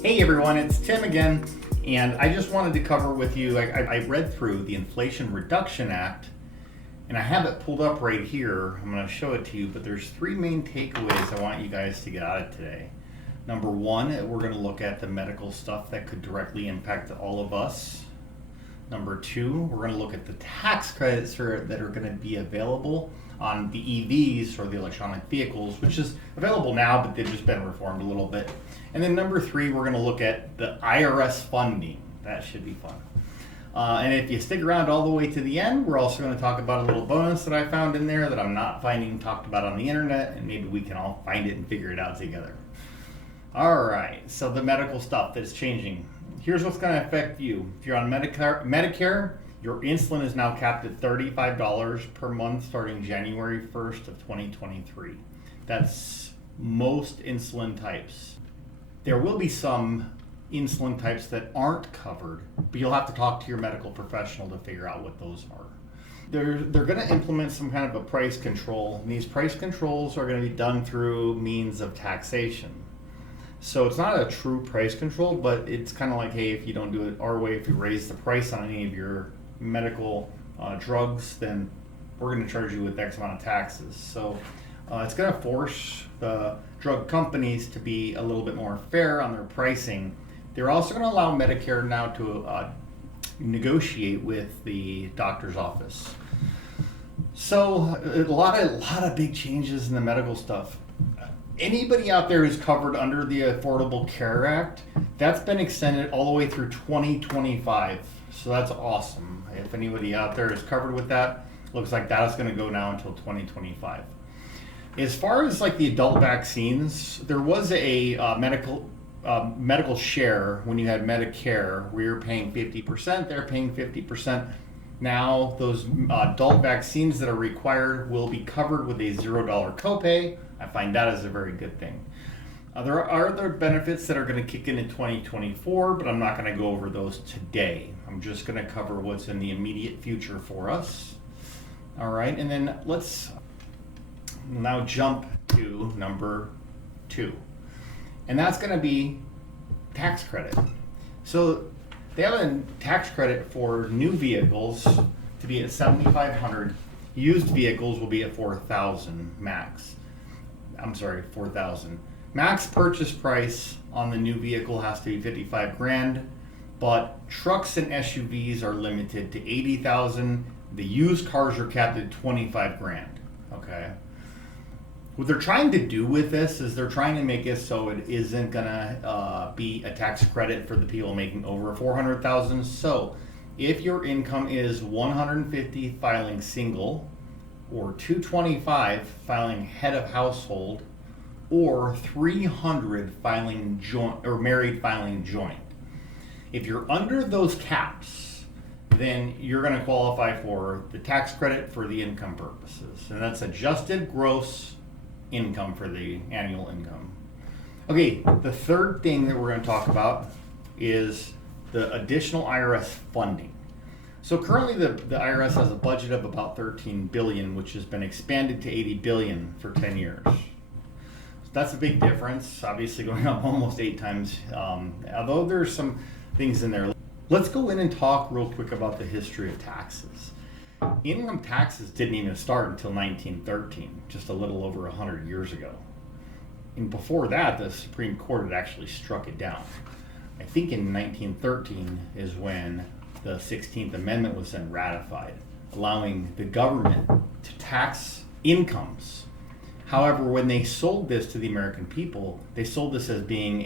Hey everyone, it's Tim again, and I just wanted to cover with you, I read through the Inflation Reduction Act, and I have it pulled up right here. I'm going to show it to you, but there's three main takeaways I want you guys to get out of today. Number one, we're going to look at the medical stuff that could directly impact all of us. Number two, we're going to look at the tax credits that are going to be available on the EVs or the electronic vehicles, which is available now, but they've just been reformed a little bit. And then number three, we're going to look at the IRS funding. That should be fun. And if you stick around all the way to the end, we're also going to talk about a little bonus that I found in there that I'm not finding talked about on the internet, and maybe we can all find it and figure it out together. All right, so the medical stuff that's changing. Here's what's going to affect you. If you're on Medicare, your insulin is now capped at $35 per month starting January 1st of 2023. That's most insulin types. There will be some insulin types that aren't covered, but you'll have to talk to your medical professional to figure out what those are. They're going to implement some kind of a price control, and these price controls are going to be done through means of taxation. So it's not a true price control, but it's kind of like, hey, if you don't do it our way, if you raise the price on any of your medical drugs, then we're going to charge you with X amount of taxes. So it's going to force the drug companies to be a little bit more fair on their pricing. They're also going to allow Medicare now to negotiate with the doctor's office. So a lot of big changes in the medical stuff. Anybody out there who's covered under the Affordable Care Act, that's been extended all the way through 2025. So that's awesome. If anybody out there is covered with that, looks like that is going to go now until 2025. As far as like the adult vaccines, there was a medical share when you had Medicare where you're paying 50%, they're paying 50%. Now those adult vaccines that are required will be covered with a $0 copay. I find that is a very good thing. There are other benefits that are going to kick in 2024, but I'm not going to go over those today. I'm just going to cover what's in the immediate future for us. All right, and then let's now jump to number two, and that's going to be tax credit. So they have a tax credit for new vehicles to be at $7,500. Used vehicles will be at $4,000 max. $4,000. Max purchase price on the new vehicle has to be $55,000, but trucks and SUVs are limited to $80,000. The used cars are capped at $25,000. Okay. What they're trying to do with this is they're trying to make it so it isn't gonna be a tax credit for the people making over $400,000. So if your income is $150 filing single, or $225 filing head of household, or $300 filing joint or married filing joint. If you're under those caps, then you're going to qualify for the tax credit for the income purposes, and that's adjusted gross income for the annual income. Okay, the third thing that we're going to talk about is the additional IRS funding. So currently the IRS has a budget of about $13 billion, which has been expanded to $80 billion for 10 years. So that's a big difference, obviously going up almost 8 times, although there's some things in there. Let's go in and talk real quick about the history of taxes. Income taxes didn't even start until 1913, just a little over 100 years ago. And before that, the Supreme Court had actually struck it down. I think in 1913 is when the 16th Amendment was then ratified, allowing the government to tax incomes. However, when they sold this to the American people, they sold this as being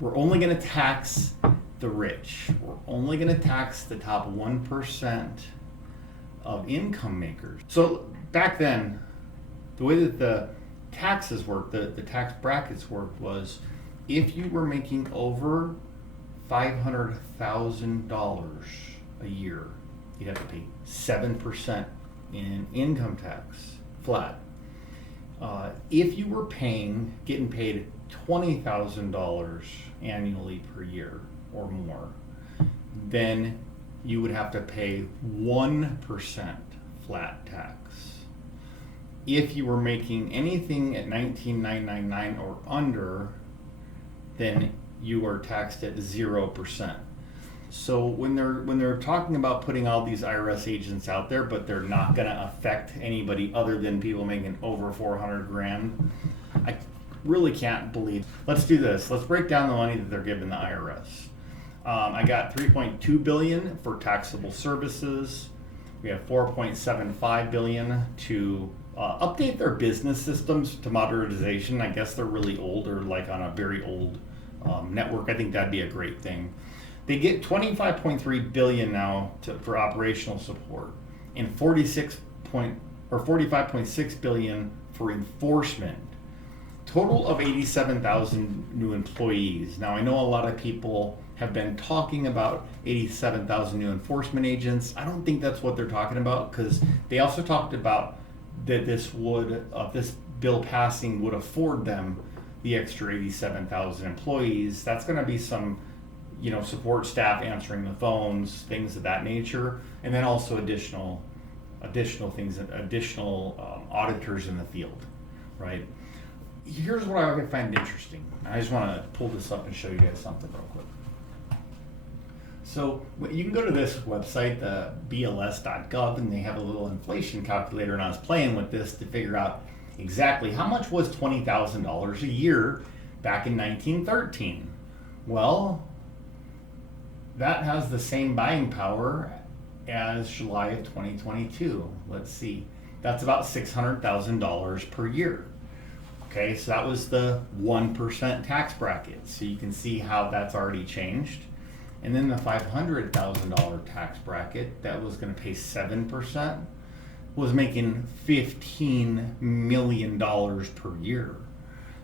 we're only going to tax the rich. We're only going to tax the top 1% of income makers. So back then, the way that the taxes worked, the tax brackets worked was if you were making over $500,000 a year, you'd have to pay 7% in income tax, flat. If you were getting paid $20,000 annually per year or more, then you would have to pay 1% flat tax. If you were making anything at $19,999 or under, then you are taxed at 0%. So when they're talking about putting all these IRS agents out there, but they're not going to affect anybody other than people making over 400 grand, I really can't believe. Let's do this. Let's break down the money that they're giving the IRS. I got 3.2 billion for taxable services. We have 4.75 billion to update their business systems to modernization. I guess they're really old or like on a very old network. I think that'd be a great thing. They get 25.3 billion now for operational support and 45.6 billion for enforcement. Total of 87,000 new employees. Now I know a lot of people have been talking about 87,000 new enforcement agents. I don't think that's what they're talking about, because they also talked about that this bill passing would afford them the extra 87,000 employees. That's going to be some, support staff answering the phones, things of that nature, and then also additional things, additional auditors in the field, right? Here's what I find interesting. I just want to pull this up and show you guys something real quick. So you can go to this website, the bls.gov, and they have a little inflation calculator, and I was playing with this to figure out exactly how much was $20,000 a year back in 1913. Well, that has the same buying power as July of 2022. Let's see, that's about $600,000 per year. Okay, so that was the 1% tax bracket. So you can see how that's already changed. And then the $500,000 tax bracket that was going to pay 7% was making $15 million per year.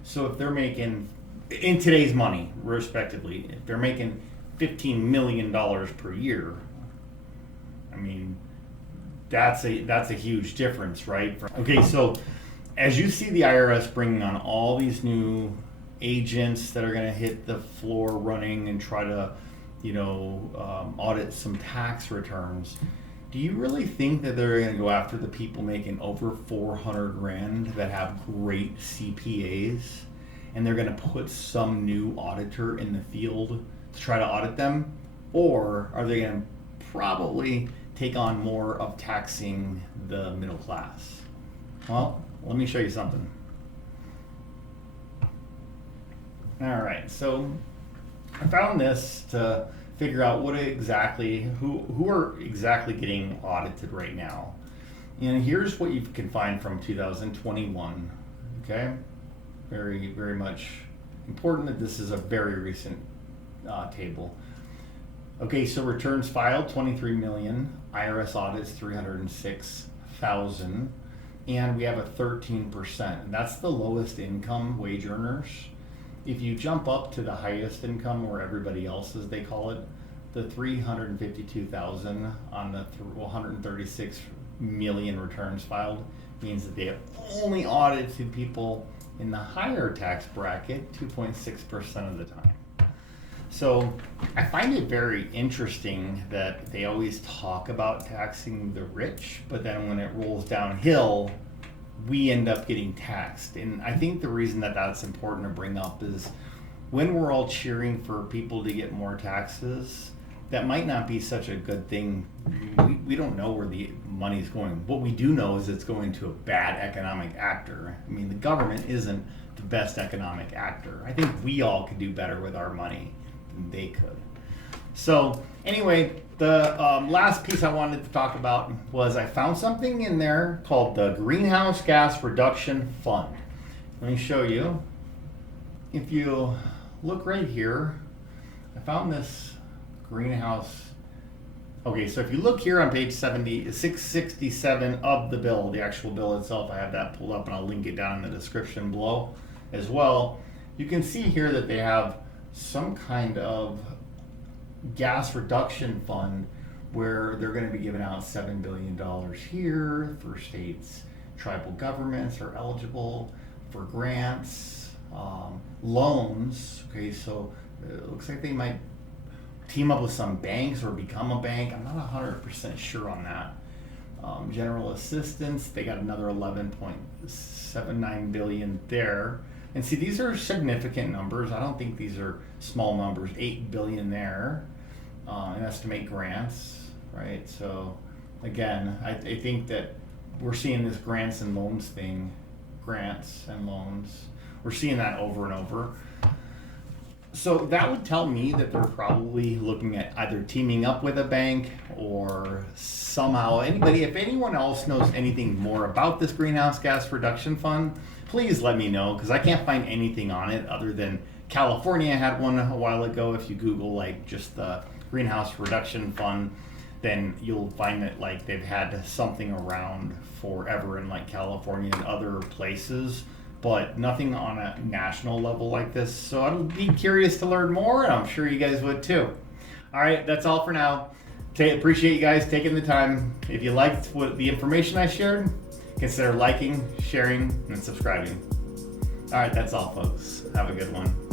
So if they're making, in today's money, respectively, if they're making $15 million per year, I mean, that's a huge difference, right? Okay, so as you see the IRS bringing on all these new agents that are going to hit the floor running and try to, audit some tax returns, do you really think that they're going to go after the people making over 400 grand that have great CPAs, and they're going to put some new auditor in the field to try to audit them? Or are they going to probably take on more of taxing the middle class? Well, let me show you something. All right, so I found this to figure out who are exactly getting audited right now. And here's what you can find from 2021. Okay, very, very much important that this is a very recent table. Okay, so returns filed 23 million, IRS audits 306,000, and we have a 13%. And that's the lowest income wage earners. If you jump up to the highest income, or everybody else as they call it, the 352,000 on the 136 million returns filed means that they have only audited people in the higher tax bracket 2.6% of the time. So I find it very interesting that they always talk about taxing the rich, but then when it rolls downhill, we end up getting taxed. And I think the reason that that's important to bring up is when we're all cheering for people to get more taxes, that might not be such a good thing. We don't know where the money's going. What we do know is it's going to a bad economic actor. I mean, the government isn't the best economic actor. I think we all could do better with our money than they could. So anyway, the last piece I wanted to talk about was I found something in there called the Greenhouse Gas Reduction Fund. Let me show you. If you look right here, I found this greenhouse. Okay, so if you look here on page 667 of the bill, the actual bill itself, I have that pulled up and I'll link it down in the description below as well. You can see here that they have some kind of gas reduction fund where they're going to be giving out $7 billion here for states. Tribal governments are eligible for grants, loans. Okay, so it looks like they might team up with some banks or become a bank. I'm not 100% sure on that. General assistance, they got another 11.79 billion there. And see, these are significant numbers. I don't think these are small numbers. 8 billion there in estimate grants, right? So again, I think that we're seeing this grants and loans thing, grants and loans. We're seeing that over and over. So that would tell me that they're probably looking at either teaming up with a bank or somehow if anyone else knows anything more about this greenhouse gas reduction fund, please let me know, because I can't find anything on it other than California had one a while ago. If you Google like just the greenhouse reduction fund, then you'll find that like they've had something around forever in like California and other places, but nothing on a national level like this. So I'd be curious to learn more, and I'm sure you guys would too. All right, that's all for now. Appreciate you guys taking the time. If you liked the information I shared, consider liking, sharing, and subscribing. All right, that's all, folks. Have a good one.